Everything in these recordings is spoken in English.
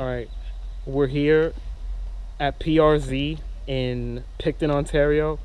All right, we're here at PRZ in Picton, Ontario,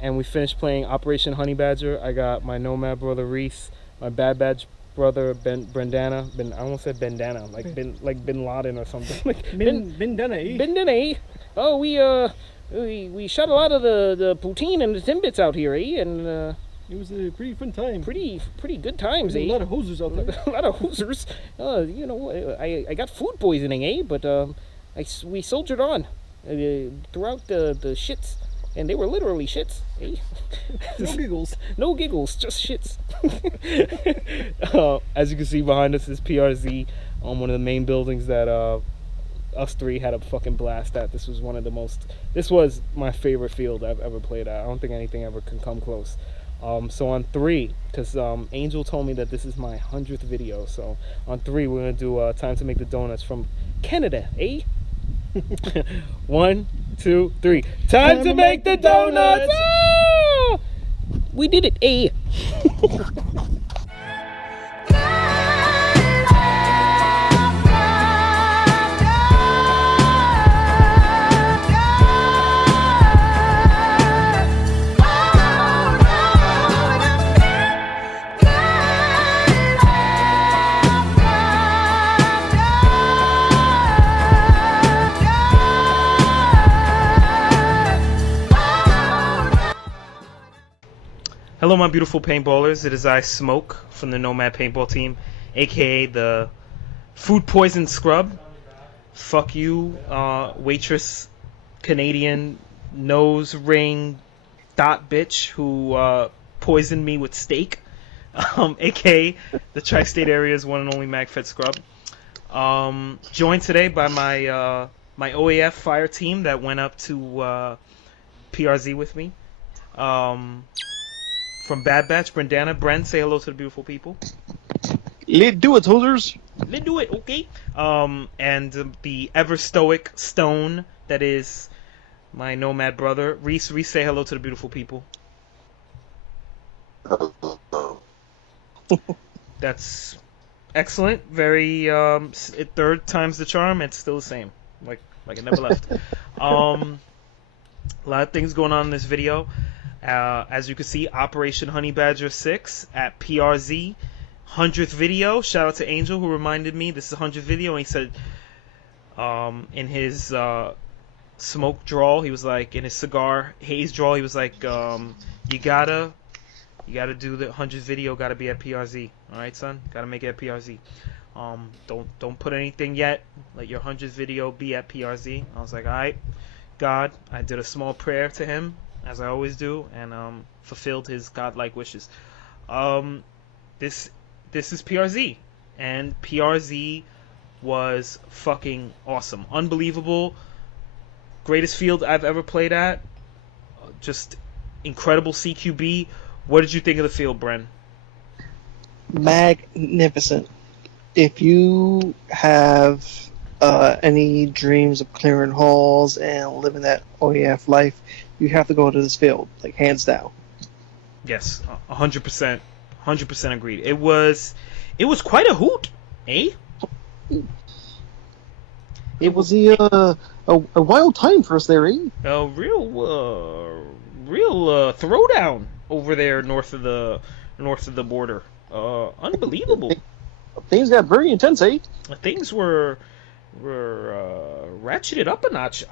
and we finished playing Operation Honey Badger. I got my Nomad brother Reese, my Bad Badge brother Brendana. I almost said Bandana, like Bin Laden or something. Bendana. Oh, we shot a lot of the poutine and the Timbits out here, and it was a pretty fun time. Pretty good times, a lot of hosers out there. A lot of hosers. You know, I got food poisoning, but we soldiered on throughout the shits, and they were literally shits. No giggles. No giggles, just shits. As you can see behind us is PRZ, one of the main buildings that us three had a fucking blast at. This was my favorite field I've ever played at. I don't think anything ever can come close. So on 3, because Angel told me that this is my 100th video, so on 3 we're gonna do Time to Make the Donuts from Canada, eh? 1, 2, 3. Time to make the donuts! Ah! We did it, eh? Hello, my beautiful paintballers. It is I, Smoke, from the Nomad paintball team, aka the food poison scrub. Fuck you, waitress, Canadian, nose ring, dot bitch who poisoned me with steak. Aka the tri-state area's one and only Magfed scrub. Joined today by my my OAF fire team that went up to PRZ with me. From Bad Batch, Brendana. Bren, say hello to the beautiful people. Let's do it, hosers. Let's do it, okay. And the ever stoic Stone that is my Nomad brother, Reese. Reese, say hello to the beautiful people. That's excellent. Very third time's the charm. It's still the same, like it never left. A lot of things going on in this video. As you can see, Operation Honey Badger 6 at PRZ, 100th video. Shout out to Angel who reminded me this is 100th video, and he said in his smoke drawl, he was like, in his cigar haze drawl, he was like, you gotta do the 100th video, gotta be at PRZ. All right, son, gotta make it at PRZ. Don't put anything yet. Let your 100th video be at PRZ. I was like, all right, God. I did a small prayer to him, as I always do, and fulfilled his godlike wishes. This is PRZ, and PRZ was fucking awesome, unbelievable, greatest field I've ever played at. Just incredible CQB. What did you think of the field, Bren? Magnificent. If you have any dreams of clearing halls and living that OEF life, you have to go to this field, like, hands down. Yes, 100%, 100% agreed. It was quite a hoot, eh? It was a wild time for us there, eh? A real throwdown over there north of the border. Unbelievable. Things got very intense, eh? Things were ratcheted up a notch.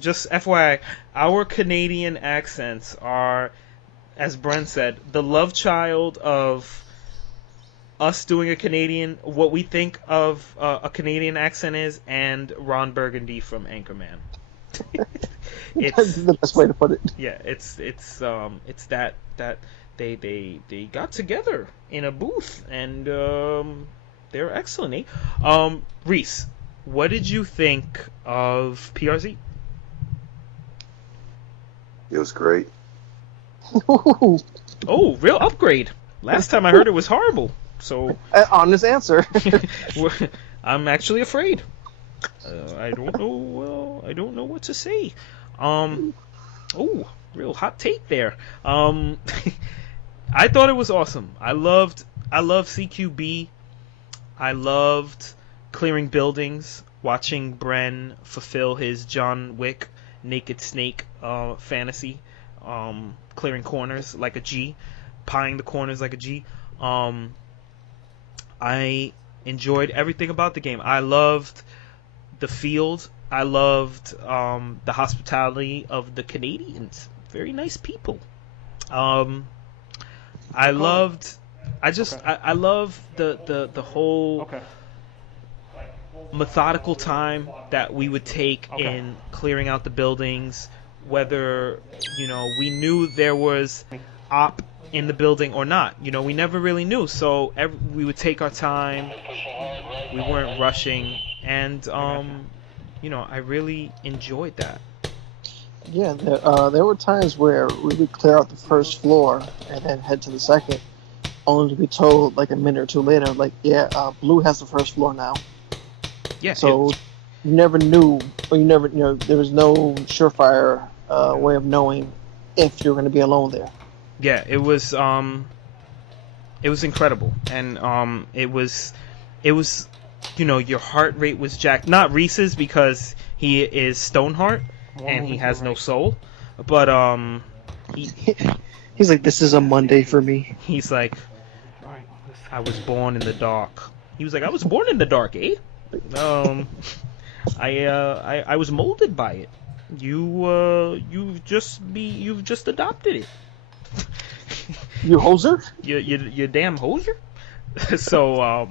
Just FYI, our Canadian accents are, as Bren said, the love child of us doing a Canadian, what we think of a Canadian accent is, and Ron Burgundy from Anchorman. That's the best way to put it. Yeah, it's that they got together in a booth, and they're excellent, eh? Reese, what did you think of PRZ? It was great. Oh, real upgrade. Last time I heard it was horrible. So honest answer. I'm actually afraid. I don't know what to say. Oh, real hot take there. I thought it was awesome. I loved CQB. I loved clearing buildings, watching Bren fulfill his John Wick naked snake fantasy, clearing corners like a G, pieing the corners like a G. I enjoyed everything about the game. I loved the field. I loved the hospitality of the Canadians. Very nice people. I loved. I love the whole methodical time that we would take in clearing out the buildings. Whether we knew there was op in the building or not. We never really knew. So we would take our time. We weren't rushing, and I really enjoyed that. Yeah, there were times where we would clear out the first floor and then head to the second, only to be told like a minute or two later, like, Blue has the first floor now. Yeah. So you never knew, or there was no surefire way of knowing if you're going to be alone there. Yeah, it was incredible, and it was your heart rate was jacked. Not Reese's, because he is Stoneheart and he has no soul, but he's like, this is a Monday for me. He's like, I was born in the dark. He was like, I was born in the dark, eh? I was molded by it. You've just adopted it. You hoser? You damn hoser. So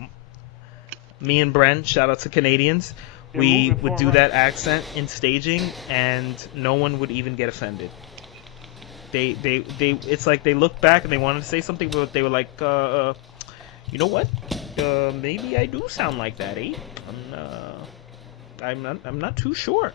me and Bren, shout out to Canadians, we would do that accent in staging, and no one would even get offended. They it's like they looked back and they wanted to say something, but they were like, you know what? Maybe I do sound like that, eh? I'm not too sure.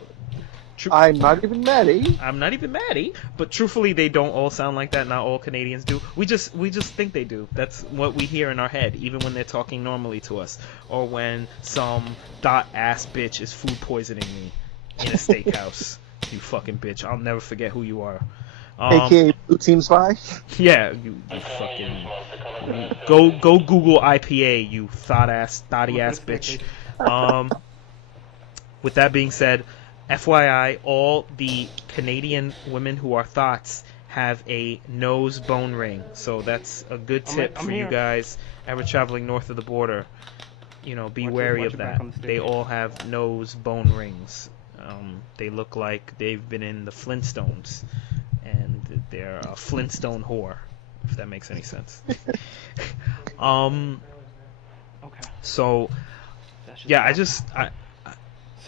I'm not even mad, eh? I'm not even mad, eh? But truthfully, they don't all sound like that. Not all Canadians do. We just think they do. That's what we hear in our head, even when they're talking normally to us, or when some dot ass bitch is food poisoning me in a steakhouse. You fucking bitch! I'll never forget who you are. AKA Blue Team Spy. Yeah, you fucking go Google IPA, you thotty ass bitch. With that being said, FYI, all the Canadian women who are thoughts have a nose bone ring, so that's a good tip for you guys ever traveling north of the border. Be wary of that. They all have nose bone rings. They look like they've been in the Flintstones, and they're a Flintstone whore, if that makes any sense. So yeah,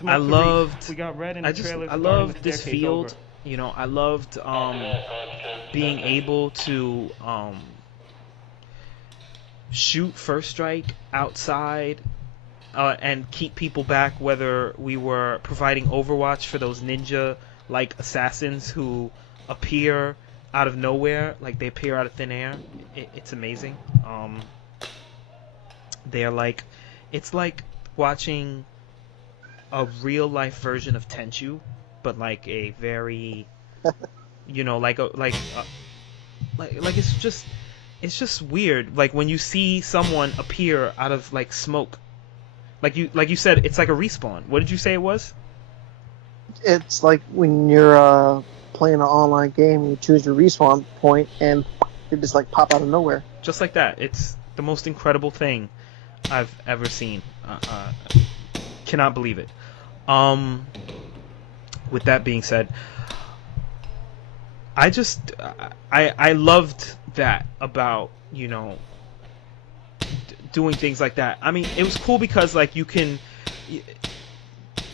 I loved this field. I loved being able to shoot first strike outside and keep people back, whether we were providing overwatch for those ninja like assassins who appear out of nowhere, like they appear out of thin air. It's amazing. It's like watching a real life version of Tenchu, but like a very, like it's just weird. Like when you see someone appear out of like smoke, like you said, it's like a respawn. What did you say it was? It's like when you're playing an online game, you choose your respawn point, and it just like pop out of nowhere. Just like that. It's the most incredible thing I've ever seen. Cannot believe it. With that being said, I loved that about doing things like that. I mean, it was cool because like you can.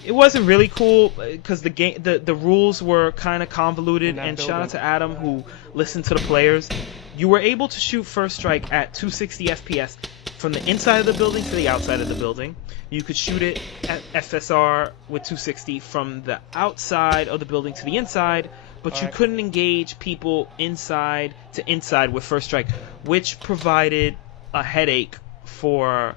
It wasn't really cool because the rules were kind of convoluted. And shout out to Adam who listened to the players. You were able to shoot first strike at 260 FPS from the inside of the building to the outside of the building. You could shoot it at FSR with 260 from the outside of the building to the inside, but you couldn't engage people inside to inside with first strike, which provided a headache for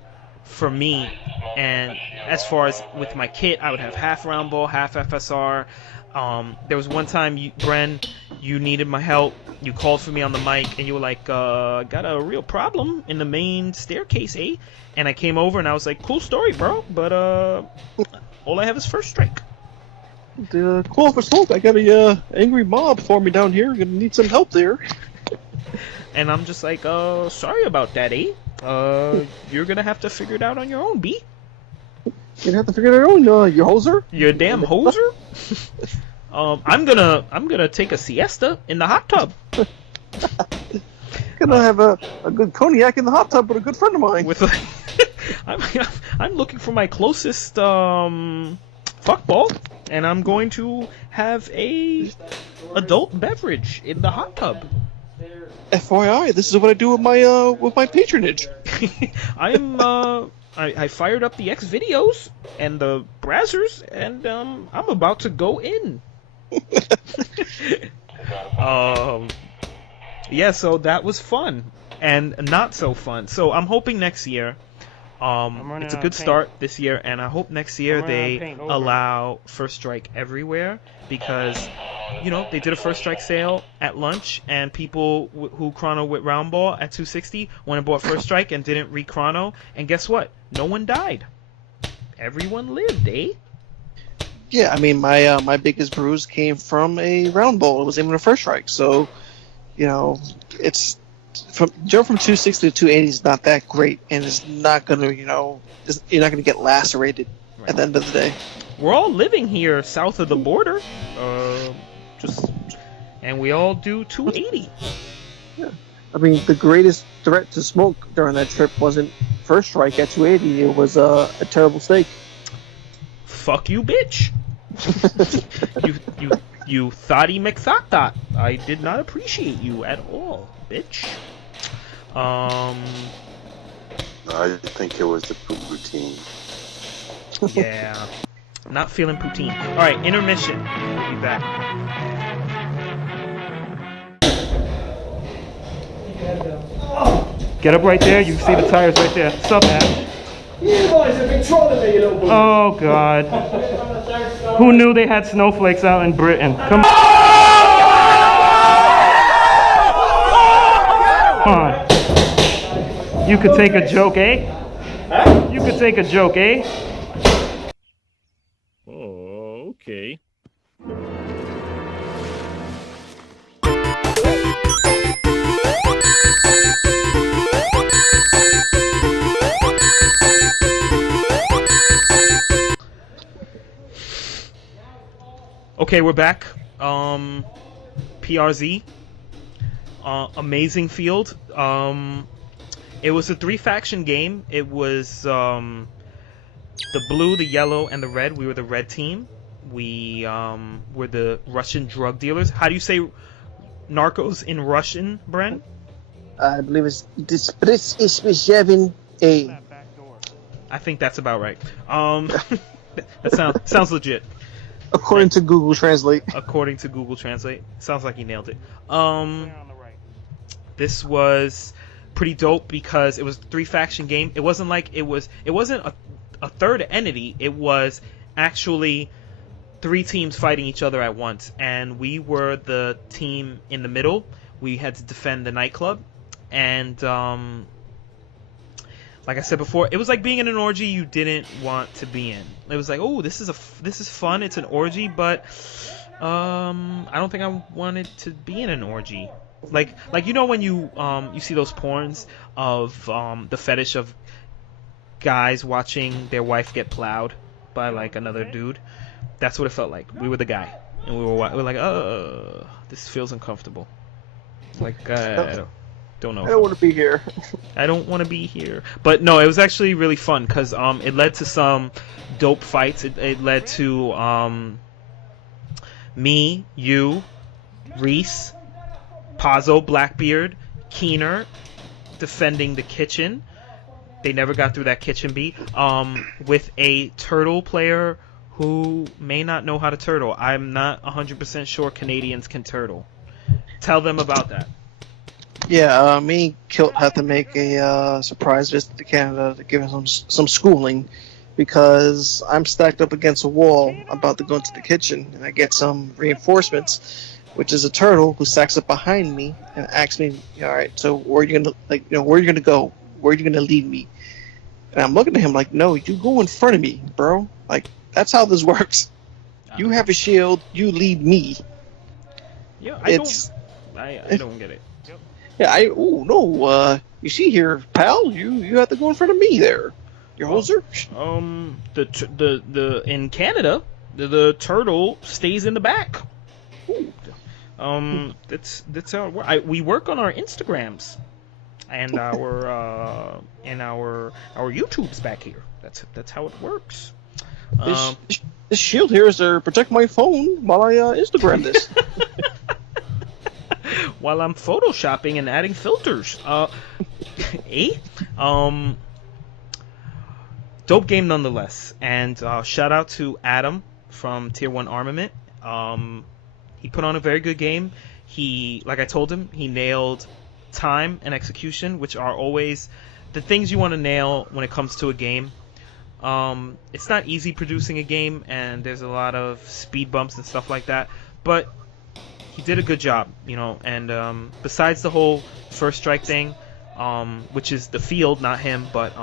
me. And as far as with my kit, I would have half round ball, half FSR. There was one time, Bren, you needed my help. You called for me on the mic, and you were like, got a real problem in the main staircase, eh? And I came over, and I was like, cool story, bro, but all I have is first strike. Call for smoke. I got a angry mob for me down here. Gonna need some help there. And I'm just like, sorry about that, eh? You're gonna have to figure it out on your own, B. You're gonna have to figure it out on you hoser. You damn hoser. I'm gonna take a siesta in the hot tub. Gonna have a good cognac in the hot tub with a good friend of mine. With I'm looking for my closest fuckball, and I'm going to have a adult beverage in the hot tub. FYI, this is what I do with my patronage. I fired up the X videos and the browsers, and I'm about to go in. Yeah, so that was fun and not so fun. So I'm hoping next year. It's a good start this year, and I hope next year they allow first strike everywhere, because they did a first strike sale at lunch, and people who chrono with round ball at 260 went and bought first strike and didn't re-chrono, and guess what? No one died. Everyone lived, eh? Yeah, I mean, my biggest bruise came from a round ball. It was even a first strike, so it's jump from 260 to 280 is not that great, and it's not gonna you're not gonna get lacerated at the end of the day. We're all living here south of the border, and we all do 280. Yeah, I mean, the greatest threat to smoke during that trip wasn't first strike at 280. It was a terrible steak. Fuck you, bitch. you thotty McThot. I did not appreciate you at all, bitch. I think it was the poop routine. Yeah. Not feeling poutine. Alright, intermission. We'll be back. Get up right there. You can see the tires right there. What's up, man? You guys have been trolling me, you little boy. Oh, God. Who knew they had snowflakes out in Britain? Come on. You could take a joke, eh? You could take a joke, eh? Oh, okay. Okay, we're back. PRZ. Amazing field. It was a 3-faction game. It was the blue, the yellow, and the red. We were the red team. We were the Russian drug dealers. How do you say narcos in Russian, Bren? I believe it's Disprisishevin A. I think that's about right. That sounds legit. According to Google Translate. According to Google Translate. Sounds like he nailed it. This was pretty dope because it was a 3-faction game. It wasn't like it wasn't a third entity. It was actually 3 teams fighting each other at once, and we were the team in the middle. We had to defend the nightclub, and like I said before, it was like being in an orgy you didn't want to be in. It was like, oh, this is fun. It's an orgy, but I don't think I wanted to be in an orgy. Like when you see those porns of the fetish of guys watching their wife get plowed by like another dude. That's what it felt like. We were the guy, and we were like, this feels uncomfortable. Like I don't know. I don't want to be here. I don't want to be here. But no, it was actually really fun because it led to some dope fights. It led to me, you, Reese, Pazzo, Blackbeard, Keener defending the kitchen. They never got through that kitchen beat. With a turtle player who may not know how to turtle. I'm not 100% sure Canadians can turtle. Tell them about that. Yeah, me and Kilt had to make a surprise visit to Canada to give him some schooling, because I'm stacked up against a wall, about to go into the kitchen, and I get some reinforcements, which is a turtle who stacks up behind me and asks me, "All right, so where are you gonna where are you gonna go? Where are you gonna lead me?" And I'm looking at him like, "No, you go in front of me, bro. Like that's how this works. You have a shield, you lead me." Yeah, I don't get it. Yep. Yeah, you see here, pal, you have to go in front of me there. Your hoser. The in Canada, the turtle stays in the back. That's how it works. We work on our Instagrams and our YouTubes back here. That's how it works. This shield here is to protect my phone while I Instagram this. While I'm photoshopping and adding filters. Dope game nonetheless. And shout out to Adam from Tier 1 Armament. He put on a very good game. Like I told him, he nailed time and execution, which are always the things you want to nail when it comes to a game. It's not easy producing a game, and there's a lot of speed bumps and stuff like that, but he did a good job, and besides the whole first strike thing, which is the field, not him, but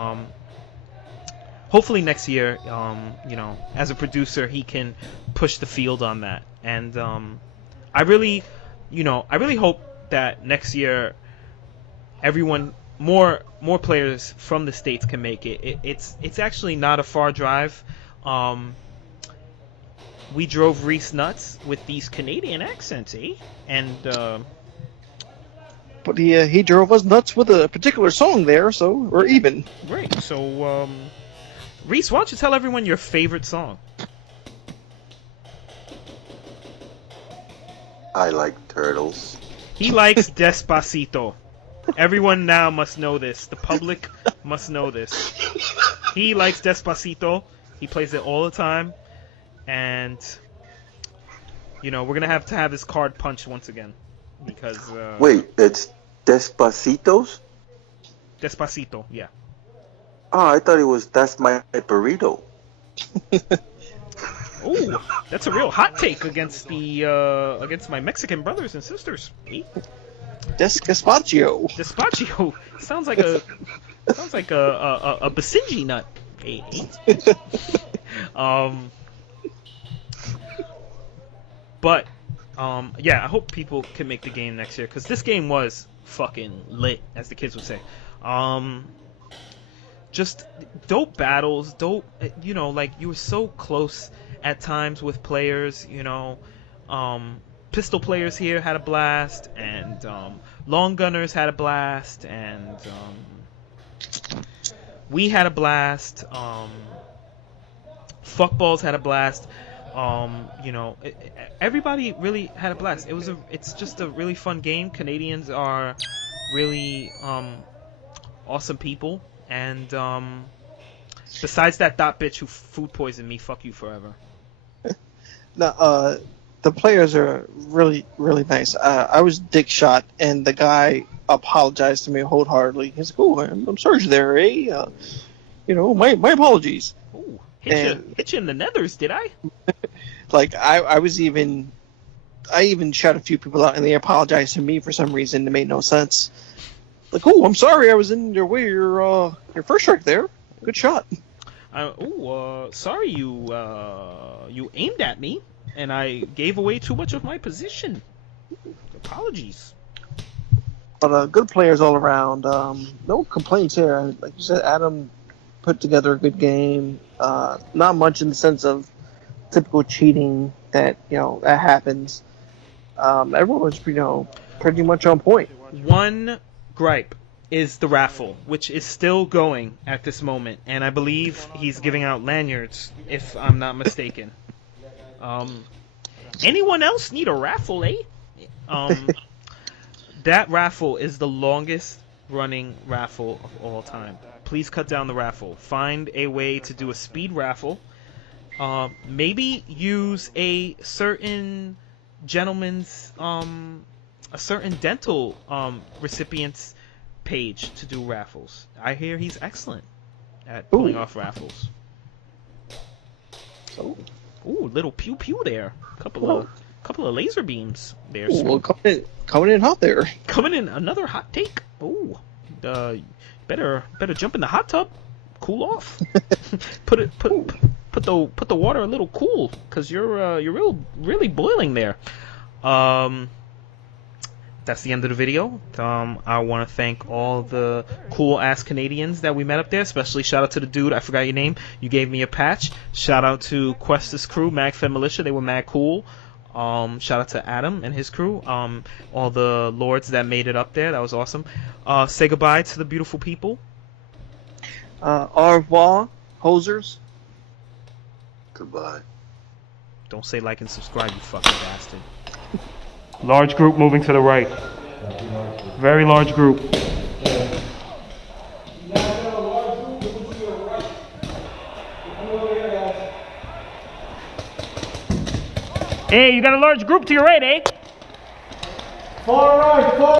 hopefully next year, as a producer, he can push the field on that. And I really hope that next year more players from the States can make it. It's actually not a far drive. We drove Reese nuts with these Canadian accents, eh? And but he drove us nuts with a particular song there, so we're even. Right. So Reese, why don't you tell everyone your favorite song? I like turtles. He likes Despacito. Everyone now must know this. The public must know this. He likes Despacito. He plays it all the time. And, we're going to have his card punched once again. Because... Wait, it's Despacitos? Despacito, yeah. Oh, I thought it was That's My Burrito. Ooh, that's a real hot take against my Mexican brothers and sisters. Despacio. Despacio sounds like a Basinji nut. But yeah, I hope people can make the game next year, because this game was fucking lit, as the kids would say. Just dope battles, dope. Like you were so close at times with players. Pistol players here had a blast, and long gunners had a blast, and we had a blast. Fuckballs had a blast. Everybody really had a blast. It's just a really fun game. Canadians are really awesome people, and besides that dot bitch who food poisoned me, fuck you forever. No, the players are really, really nice. I was dick shot, and the guy apologized to me wholeheartedly. He's like, "Oh, I'm sorry there, eh? My apologies." Ooh, hit you in the nethers, did I? Like I even shot a few people out, and they apologized to me for some reason. It made no sense. Like, "Oh, I'm sorry, I was in your way. Your first strike there. Good shot." Sorry, you aimed at me, and I gave away too much of my position. Apologies. But good players all around. No complaints here. Like you said, Adam put together a good game. Not much in the sense of typical cheating that that happens. Everyone was pretty much on point. One gripe is the raffle, which is still going at this moment, and I believe he's giving out lanyards, if I'm not mistaken. Anyone else need a raffle, eh? That raffle is the longest running raffle of all time. Please cut down the raffle. Find a way to do a speed raffle. Maybe use a certain gentleman's, a certain dental recipient's page to do raffles. I hear he's excellent at pulling off raffles. Ooh, little pew pew there. Couple of couple of laser beams there. Ooh, well, coming in hot there. Coming in another hot take. Ooh, better jump in the hot tub, cool off. put the water a little cool, cause you're really boiling there. That's the end of the video. I want to thank all the cool ass Canadians that we met up there. Especially shout out to the dude, I forgot your name. You gave me a patch. Shout out to Questus crew, Magfed Militia. They were mad cool. Shout out to Adam and his crew. All the lords that made it up there. That was awesome. Say goodbye to the beautiful people. Au revoir, hosers. Goodbye. Don't say like and subscribe, you fucking bastard. Large group moving to the right. Very large group. Hey, you got a large group to your right, eh? Far right, far